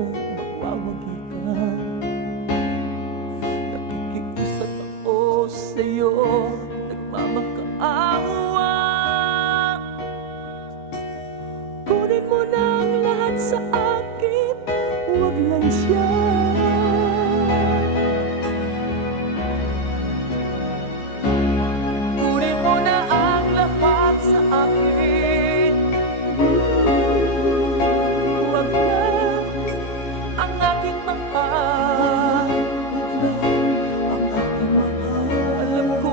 kong magwawagi ka. Nakikiusap ako sa'yo, nagmamakaawa. Kunin mo na ang lahat sa akin, huwag lang siya. Kunin mo na ang lahat sa akin, huwag na ang aking mahal. Ang aking mahal, alam ko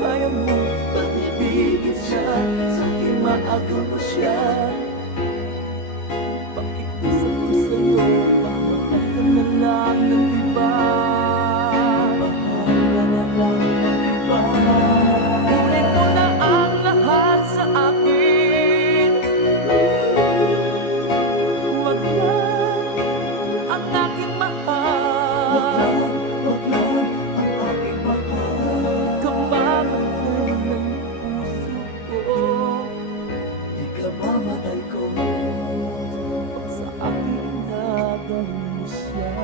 kaya mo pag-ibigin siya, sa'kin maaga mo siya. Pakiusap ko sa'yo, mahal ka na lang ng iba. Mahal ka na lang ng iba. Kunin mo na ang lahat sa akin, huwag na ang aking mahal. Huwag lang ang aking mahal. Kamamatay ng puso ko, di ka mamatay ko. Pag sa akin inagang mo siya.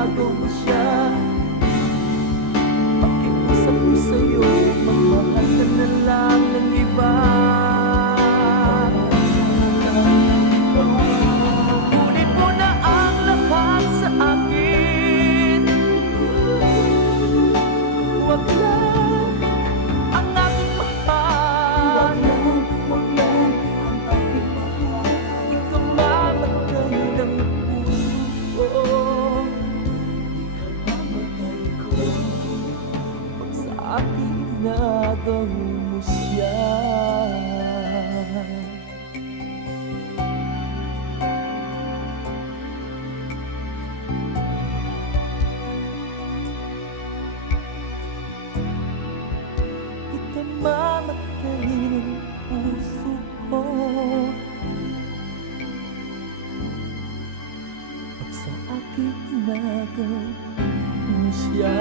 Agaw mo siya. Pakiusap ko sa'yo, magmahal ka na lang ng iba. Kunin mo na ang lahat sa akin, huwag lang ang aking mahal. Huwag lang ang aking mahal. Ikaw mamatay ng puso ko, aking inagang mo siya. Ikaw mamatay ng puso ko, pag sa aking inagang mo siya.